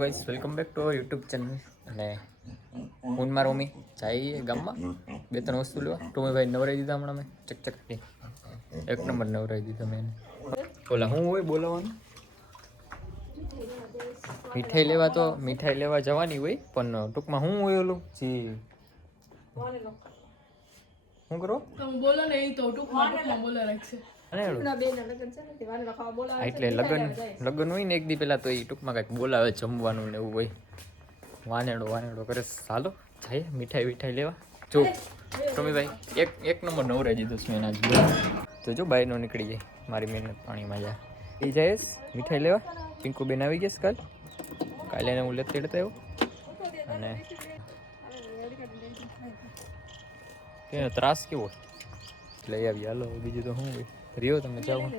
Guys welcome back to our YouTube channel અને હું મારો મમ્મી જઈએ ગામમાં બે ત્રણ વસ્તુ લેવા ટોમીભાઈ નવરાઈ દીધા હમણાં મેં ચકચકથી એક નંબર નવરાઈ દીધા મેં બોલા હું હોય બોલાવાનું મીઠાઈ લેવા જવાની હોય પણ ટૂંકમાં હું હોય ઓલું જી શું કરો બોલો ને એ તો ટૂંકમાં બોલે રાખશે એટલે લગ્ન હોય ને એક દી પેલા તો એ ટૂંકમાં કંઈક બોલાવે જમવાનું ને એવું હોય વાનેડો કરે ચાલો જઈએ મીઠાઈ લેવા જો ટોમીભાઈ એક નંબર નવરાઈ દીધું છે મેં આજ તો જો બાઈનો નીકળી જાય મારી મહેનત પાણીમાં જાય એ જઈશ મીઠાઈ લેવા પિંકુબેન આવી ગઈશ કાલે એને હું લેતા આવ્યો અને તેનો ત્રાસ કેવો લઈ આવી હાલો બીજું તો શું હોય રિયો તમે જાઓ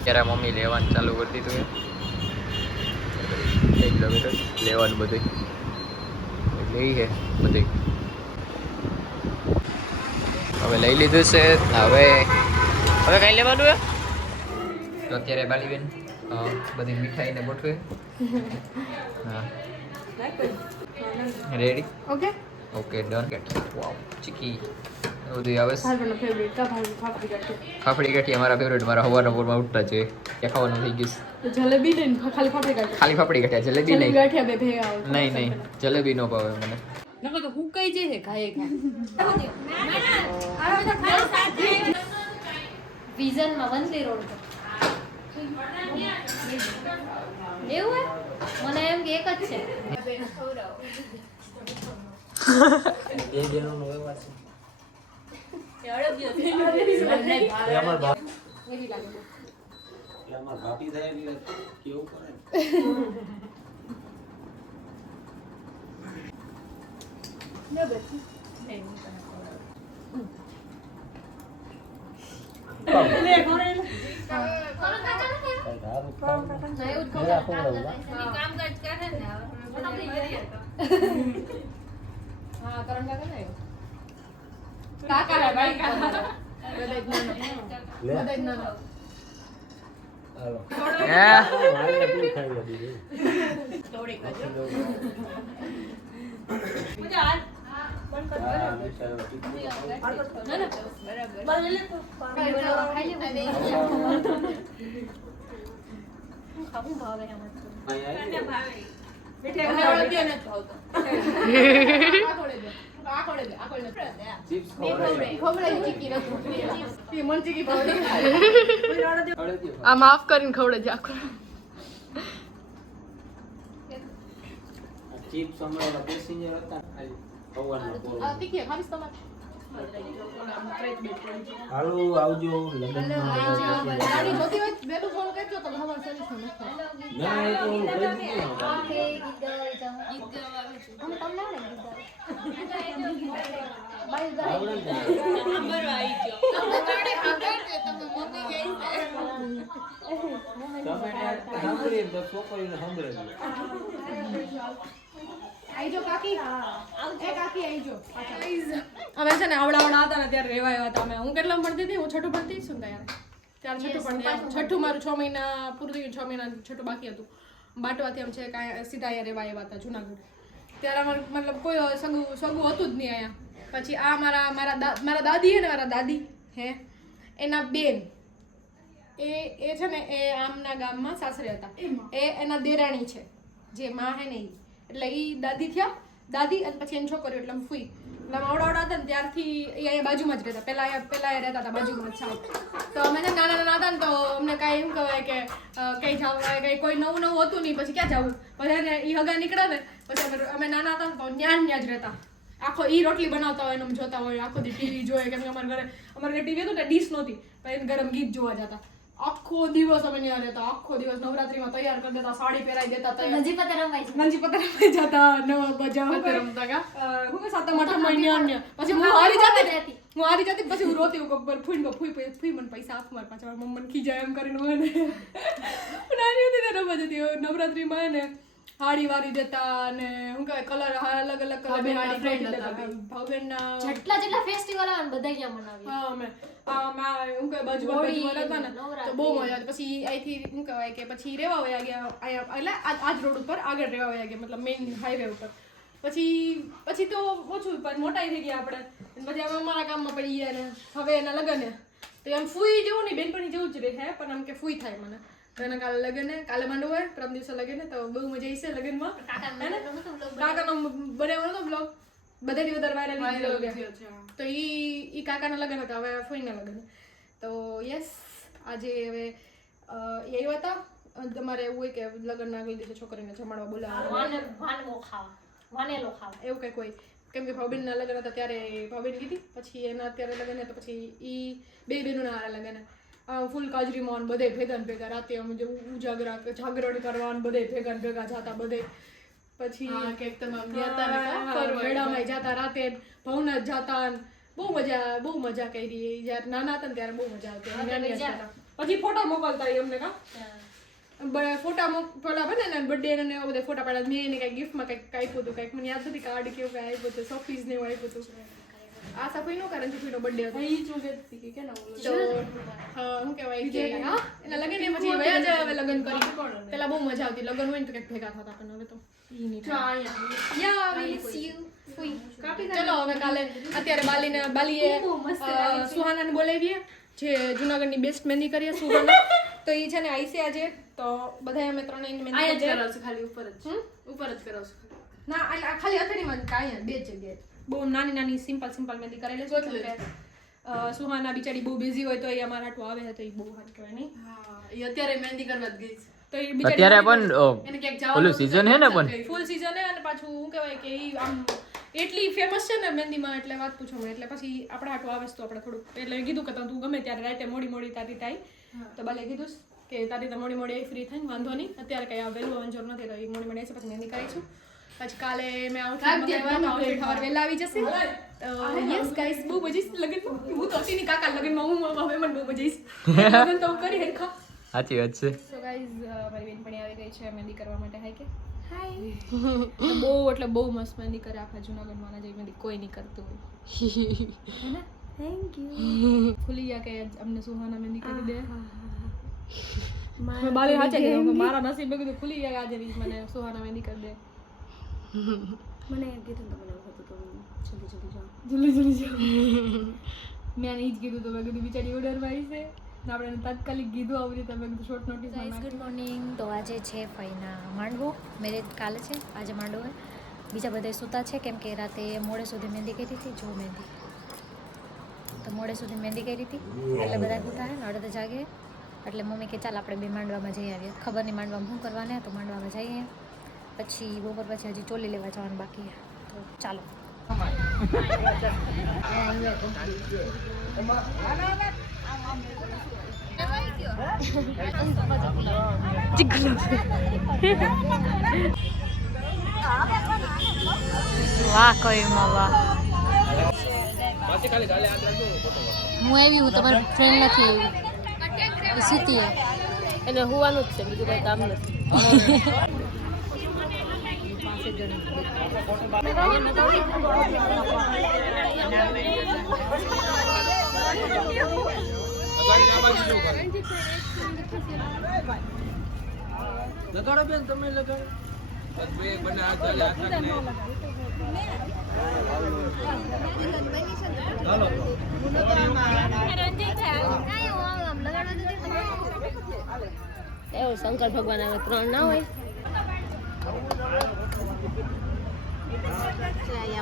ત્યારે મમ્મી લેવાનું ચાલુ કરી દીધું લેવાનું બધું લઈ છે બધું હવે લઈ લીધું છે હવે કઈ લેવાનું હે તો અત્યારે બાલીબેન બધી મીઠાઈ ને ગોઠવે હા રેડી ઓકે ડન વાવ ચીકી બધું આવે ફાફડી ગાંઠી અમારા ફેવરેટ મારા હવારના પોરમાં ઉઠતા છે ત્યાં ખાવાનું થઈ ગયું જલેબી નહીં ખાલી ફાફડી ગાંઠિયા જલેબી નહીં ગાંઠિયા બે ભેગા આવે નહીં જલેબી નો ભાવે મને નકો તો હું કઈ જઈ છે ખાય વિઝન માં વંદે રોડ એવું મને એમ કે એક જ છે એ જેનો નો એવા છે ભાભી થાય કેવું કરે આ માફ કરીને ખવડે આખો ચિપ્સ અમારા પેસેન્જર હતા હાલો આવજો ગાડી જોતી હોય બેઠું ફોન કરજો તો હમાર સર્વિસ નો ના એ તો હું કરી દીધું અમે છે ને આવડા હતા ને ત્યારે રેવા આવ્યા હતા હું કેટલા ભણતી હતી હું છઠ્ઠું ભણતી છું ત્યારે છઠ્ઠું મારું 6 મહિના પૂરું થયું 6 મહિના છઠ્ઠું બાકી હતું બાટવાથી આમ છે કાંઈ સીધા અહીંયા રેવા આવ્યા હતા જુનાગઢ ત્યારે અમારે મતલબ કોઈ સગું હતું જ નહીં અહીંયા પછી આ મારા દાદી હે ને મારા દાદી હે એના બેન એ છે ને એ આમના ગામમાં સાસરે હતા એ એના દેરાણી છે જે માં હે ને એટલે એ દાદી થયા દાદી અને પછી એની છોકરીઓ એટલે ફૂઈ એટલે આવડા હતા ને ત્યારથી એ અહીંયા બાજુમાં જ રહેતા પહેલા રહેતા હતા બાજુમાં જ સાવ તો અમે છે નાના હતા ને તો અમને કાંઈ એમ કહેવાય કે કંઈ જવું કંઈ કોઈ નવું હતું નહીં પછી ક્યાં જવું પછી એને એ હગા નીકળે ને પછી અમે નાના હતા તો ત્યાં જ રહેતા આખો ઈ રોટલી બનાવતા હોય એને જોતા હોય આખો દી ટીવી જોઈએ કેમ કે અમારે ઘરે ટીવી હતું ને ડીશ નહોતી પણ એને ગરમ ગીત જોવા જતા આખો દિવસ અમે ત્યાં રહેતા આખો દિવસ નવરાત્રીમાં તૈયાર કરી દેતા સાડી પહેરાઈ દેતા નંજી પતર રમાઈ જતા રમતા કા હું સાતમ આઠમ મહિને પછી હું હારી જતી પછી હું રોતી ફૂઈ મને પૈસા આપ માર પાછા મમ્મી ખીજાય એમ કરીને મને નાની હતી ત્યારે રમવા જતી નવરાત્રીમાં ને હાડી વાળી દેતા અને શું કહેવાય કલર અલગ અલગ કલર ભાવબેનના જેટલા ફેસ્ટિવલ આવે ને બધા ક્યાં મનાવીએ. હા અમે શું કહેવાય બાજુમાં હતા ને તો બહુ મજા આવતી. પછી અહીંથી શું કહેવાય કે પછી રેવા વયા ગયા અહીંયા એટલે આજ રોડ ઉપર આગળ રેવા વયા ગયા મતલબ મેઇન હાઈવે ઉપર. પછી તો ઓછું પણ મોટાઈ થઈ ગયા આપણે. પછી અમે અમારા કામમાં પડી ગયા ને હવે એના લગ્ન તો એમ ફૂઈ જેવું નહીં બેનપણી જેવું જ રહે પણ આમ કે ફૂઈ થાય મને. તો એના કાલે લગ્ન કાલે માંડવો હોય પરમ દિવસે લગ્ન તો બહુ મજા આવી છે લગ્નમાં. કાકાનો બનાવ્યો હતો બ્લોગ બધાથી વધારે વાયરલ તો ઈ કાકાના લગ્ન હતા હવે ફૂઈના લગ્ન. તો યસ આજે હવે એ હતા તમારે એવું હોય કે લગ્નના કોઈ દિવસે છોકરીને જમાડવા બોલાવવા એવું કંઈક હોય. કેમ કે ભાવબેનના લગ્ન હતા ત્યારે ભાવબેન કીધી પછી એના અત્યારે લગ્ન તો પછી ઈ બે બહેનોના હારા લગ્ન ફૂલ કાજરીમાં બધે ભેગા રાતે અમે જે ઉજાગરા જાગરણ કરવા બધે ભેગા જતા બધે. પછી મેળામાં જતા રાતે ભવનાથ જતા બહુ મજા કરી. જયારે નાના હતા ને ત્યારે બહુ મજા આવતી. પછી ફોટા મોકલતા અમને ફોટા પેલા બને ને બર્થડે ને બધા ફોટા પાડ્યા. મેં એને કઈ ગિફ્ટમાં કંઈક આપ્યું હતું કંઈક મને યાદ નથી કાર્ડ કેવું કઈ આપ્યું હતું સોફીસ ને એવું આપ્યું હતું. આ સફાઈ નો કારણ છે બર્થડે હતો તો શું કહેવાય હા એના લગ્ન ને પછી વયા જાય હવે લગ્ન કરી. પેલા બહુ મજા આવતી લગ્ન હોય ને તો કંઈક ભેગા થતા પણ હવે તો ચલો હવે કાલે અત્યારે બાલીએ સુહાનાને બોલાવીએ જે જુનાગઢની બેસ્ટ મહેંદી કરીએ સુહાના. તો એ છે ને આઈ છે આજે તો બધા અમે ત્રણેય મહેંદી કરાવશું ખાલી ઉપર જ કરાવશું. ના ખાલી અથડીમાં કાંઈ બે જગ્યાએ બહુ નાની સિમ્પલ મહેંદી કરેલી છે. સુહાના બિચારી બહુ બિઝી હોય તો એ અમારા હાટું આવે તો એ બહુ સારું કહેવાય નહીં. એ અત્યારે મહેંદી કરવા જ ગઈ છે તો એ બિચારી અત્યારે પણ ઓલું સીઝન હે ને પણ ફૂલ સીઝન હે અને પાછું શું કહેવાય કે એ આમ એટલી ફેમસ છે ને મહેંદીમાં એટલે વાત પૂછો એટલે પછી આપણા હાટું આવે તો આપણે થોડુંક એટલે કીધું કે તું ગમે ત્યારે રાતે મોડી તારી થાય તો બાલે કીધું કે તારી તો મોડી ફ્રી થાય વાંધો નહીં અત્યારે કંઈ વહેલું અંજોર નથી તો એ મોડી આવી પછી મહેંદી કરીશું. પછી કાલે મેં આઉટફિટ વહેલા આવી જશે. યસ ગાઈસ બહુ મજા લગન હું તો અસીની કાકા લગનમાં હું હવે મને બહુ મજા લગન તો કરી હેરખા સાચી વાત છે. સો ગાઈસ મારી બેનપણી આવી ગઈ છે મહેંદી કરવા માટે. હાય કે બહુ એટલે બહુ મસ્ત મહેંદી કરે આખા જુનાગઢમાં જે મહેંદી કોઈ નહીં કરતું હોય હે ને. Thank you. ખુલી ગયા કે અમને સુહાના મહેંદી કરી દે. મેં બાલે હાચે કીધું મારા નસીબ કીધું ખુલી ગયા આજે મને સુહાના મહેંદી કરી દે. મને કીધું તો મને હતું તો જલ્દી જાઓ. મેં એ જ કીધું તો મેં કીધું બિચારી ઓર્ડરમાં આવી છે આપણે તાત્કાલિક કીધું આવી રીતે મેં કીધું શોર્ટ નોટિસ. Good morning. તો આજે છે ફઈના માંડવો મેરેજ કાલે છે આજે માંડવો હોય. બીજા બધા સૂતા છે કેમ કે રાતે મોડે સુધી મહેંદી કરી હતી જો મહેંદી તો મોડે સુધી મહેંદી કરી હતી એટલે બધા સૂતા હે ને અડધે જાગે એટલે મમ્મી કે ચાલ આપણે બે માંડવામાં જઈ આવીએ. ખબર નહીં માંડવામાં શું કરવાને તો માંડવામાં જઈએ પછી બપોર પછી હજી ચોલી લેવા જવાનું બાકી તો ચાલો. વાહ કઈ વાહ હું આવી હું તમારી ફ્રેન્ડ નથી આવી સીતી એને હોવાનું જ છે બીજું કંઈ કામ નથી. લગાડો બેન તમે લગાડો બે બને આ ચાલે હાલો એવું શંકર ભગવાન આવે 3 ના હોય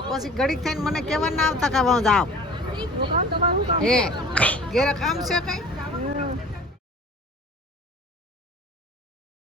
પછી ઘડીક થઈને મને કેવા ના આવતા કે જાવ હે ઘેર કામ છે કઈ